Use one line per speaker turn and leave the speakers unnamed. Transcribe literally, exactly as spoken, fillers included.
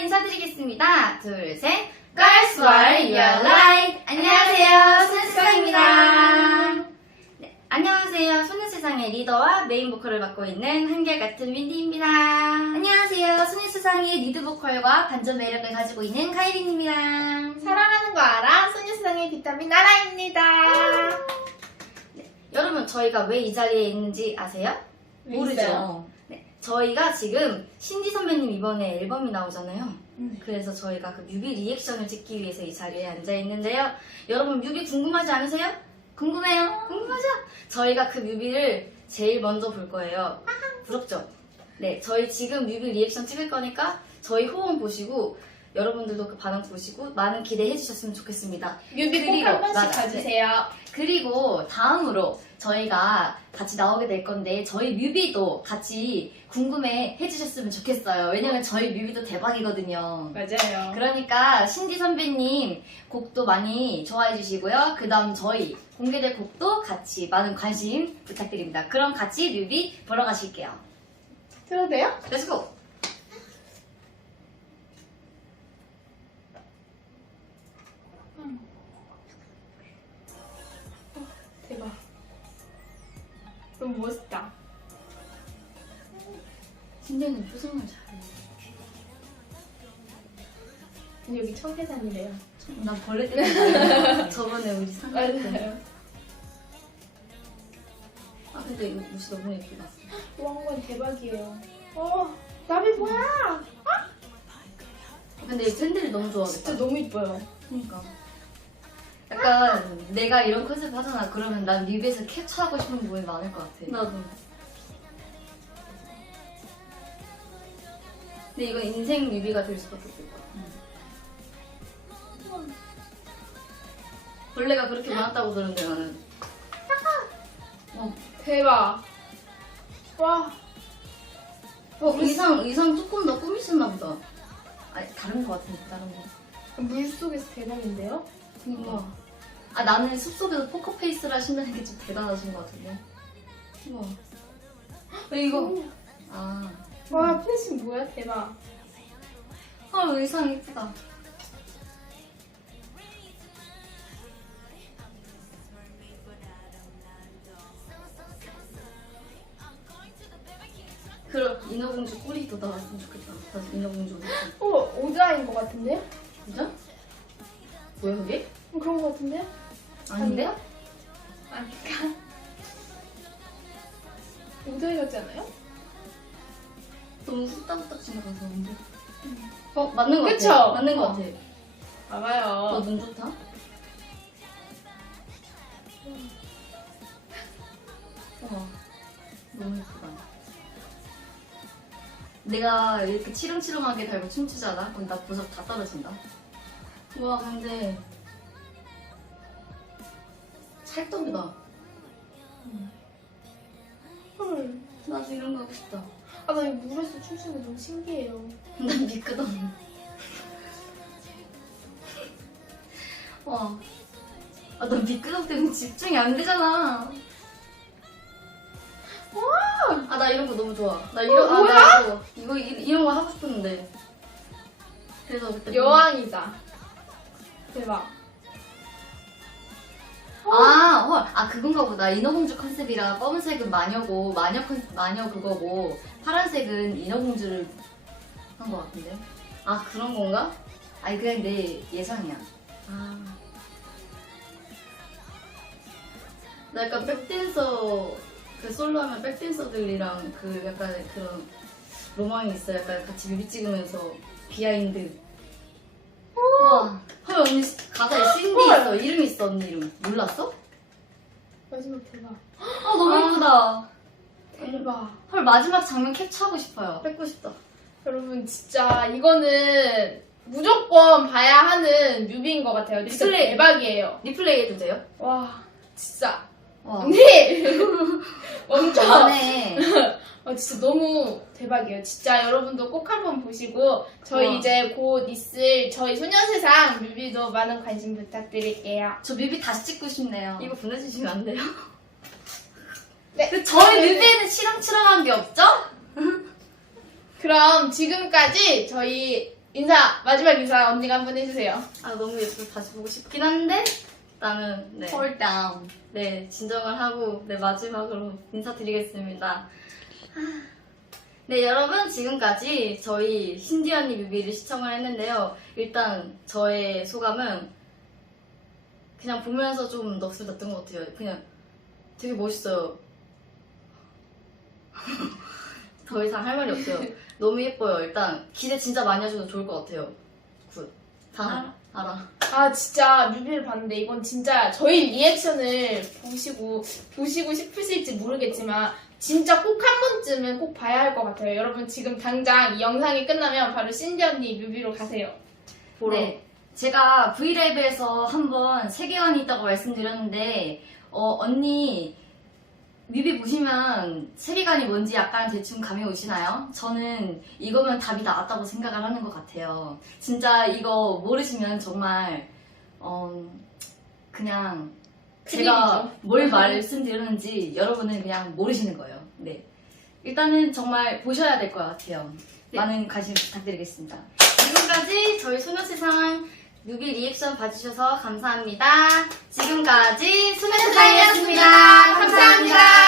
인사드리겠습니다. 둘, 셋. Girls World Your Light. 안녕하세요, 소녀세상입니다. 네, 안녕하세요, 소녀세상의 리더와 메인 보컬을 맡고 있는 한결같은 윈디입니다.
안녕하세요. 소녀세상의 리드보컬과 반전 매력을 가지고 있는 카이린입니다.
사랑하는 거 알아? 소녀세상의 비타민 나라입니다.
네, 여러분, 저희가 왜 이 자리에 있는지 아세요?
왜
모르죠?
있어요?
네, 저희가 지금 신디 선배님 이번에 앨범이 나오잖아요.
음.
그래서 저희가 그 뮤비 리액션을 찍기 위해서 이 자리에 앉아 있는데요. 여러분, 뮤비 궁금하지 않으세요? 궁금해요? 궁금하죠? 저희가 그 뮤비를 제일 먼저 볼 거예요. 부럽죠? 네, 저희 지금 뮤비 리액션 찍을 거니까 저희 호응 보시고 여러분들도 그 반응 보시고 많은 기대해 주셨으면 좋겠습니다.
뮤비 꼭
그리고-
한 번씩
맞아,
봐주세요.
그리고 다음으로 저희가 같이 나오게 될 건데 저희 뮤비도 같이 궁금해 해주셨으면 좋겠어요. 왜냐면 저희 뮤비도 대박이거든요.
맞아요.
그러니까 신디 선배님 곡도 많이 좋아해 주시고요. 그 다음 저희 공개될 곡도 같이 많은 관심 부탁드립니다. 그럼 같이 뮤비 보러 가실게요.
들어도 돼요?
렛츠고!
대박. 너무 멋있다.
신디는 표정을 잘해.
근데 여기 청계산이래요.
난 벌레 때문에 저번에 우리 상관
맞아요.
아 근데 이거 옷이 너무 예쁘다.
왕관 대박이에요. 어, 나비 뭐야?
근데 이 팬들이 너무 좋아하겠다.
진짜 너무 이뻐요.
그러니까 약간 내가 이런 컨셉 하잖아. 그러면 난 뮤비에서 캡처하고 싶은 부분이 많을 것 같아. 나도. 근데 이건 인생 뮤비가 될 수밖에 없을 것 같아. 벌레가 그렇게 많았다고 들었는데 나는. 어,
대박. 와,
어 의상 의상 조금 더 꾸미셨나 보다. 아니 다른 거 같은데 다른 거.
물 속에서 대박인데요?
우와. 아 나는 숲속에서 포커페이스를 하신다는 게 좀 대단하신 것 같은데. 우와. 어, 이거. 아.
와, 펜싱 뭐야? 대박.
아 의상 예쁘다. 그럼 인어공주 꿀이 더 나왔으면 좋겠다. 다시 인어공주.
어, 오드아인 것 같은데요?
진짜? 뭐야 그게?
어, 그런 것 같은데요?
아닌데?
아닐까? 오드아이 같지 않아요?
너무 후딱후딱 지나가서 안 돼. 어 맞는 것
그쵸?
같아. 맞는 것
어.
같아.
봐봐요.
너 눈 좋다. 우와 너무 예쁘다. 내가 이렇게 치렁치렁하게 달고 춤추잖아? 그럼 나 보석 다 떨어진다. 우와 근데 찰떡이다.
헐.
나도 이런 거 하고 싶다.
아, 나 이 물에서 춤추는 게 너무 신기해요.
난 미끄덩. 와. 아, 너 미끄덩 때문에 집중이 안 되잖아. 와! 아, 나 이런 거 너무 좋아. 나 이런,
어,
아,
뭐야?
나 이거, 이거, 이- 이런 거 하고 싶었는데. 그래서 그때.
여왕이다. 대박.
아, 헐. 아, 그건가 보다. 인어공주 컨셉이라 검은색은 마녀고, 마녀 컨, 마녀 그거고, 파란색은 인어공주를 한 것 같은데. 아, 그런 건가? 아니, 그냥 내 예상이야. 아. 나 약간 백댄서, 그 솔로 하면 백댄서들이랑 그 약간 그런 로망이 있어. 약간 같이 뮤비 찍으면서 비하인드. 와. 헐, 언니 가사에 신디
헐.
있어. 이름 있어, 언니 이름. 몰랐어?
마지막 대박.
아, 너무 예쁘다.
대박.
헐, 마지막 장면 캡처하고 싶어요. 뺏고 싶다.
여러분, 진짜 이거는 무조건 봐야 하는 뮤비인 것 같아요. 진짜
리플레이.
대박이에요.
리플레이 해도 돼요?
와, 진짜.
와.
언니! 멈춰!
잘하네.
어, 진짜 너무 대박이에요. 진짜 여러분도 꼭 한번 보시고 저희
우와.
이제 곧 있을 저희 소녀세상 뮤비도 많은 관심 부탁드릴게요.
저 뮤비 다시 찍고 싶네요. 이거 보내주시면 안 돼요?
네.
그 저희 뮤비에는 치렁치렁한 게 없죠?
그럼 지금까지 저희 인사, 마지막 인사 언니가 한번 해주세요.
아 너무 예쁘게 다시 보고 싶긴 한데 나는 네,
hold down.
네 진정을 하고 네 마지막으로 인사드리겠습니다. 네 여러분 지금까지 저희 신디 언니 뮤비를 시청을 했는데요. 일단 저의 소감은 그냥 보면서 좀 넋을 났던 것 같아요. 그냥 되게 멋있어요. 더 이상 할 말이 없어요. 너무 예뻐요. 일단 기대 진짜 많이 해줘도 좋을 것 같아요. 굿. 다음 알아.
아 진짜 뮤비를 봤는데 이건 진짜 저희 리액션을 보시고 보시고 싶으실지 모르겠지만 진짜 꼭 한 번쯤은 꼭 봐야 할 것 같아요. 여러분 지금 당장 이 영상이 끝나면 바로 신디 언니 뮤비로 가세요.
보러.
네, 제가 브이라이브에서 한번 세계관이 있다고 말씀드렸는데 어, 언니 뮤비 보시면 세계관이 뭔지 약간 대충 감이 오시나요? 저는 이거면 답이 나왔다고 생각을 하는 것 같아요. 진짜 이거 모르시면 정말 어, 그냥 제가
큰일이죠.
뭘 말씀드렸는지 여러분은 그냥 모르시는 거예요. 네, 일단은 정말 보셔야 될 것 같아요.
네.
많은 관심 부탁드리겠습니다.
지금까지 저희 소녀세상 뮤비 리액션 봐주셔서 감사합니다. 지금까지 소녀세상이었습니다. 감사합니다.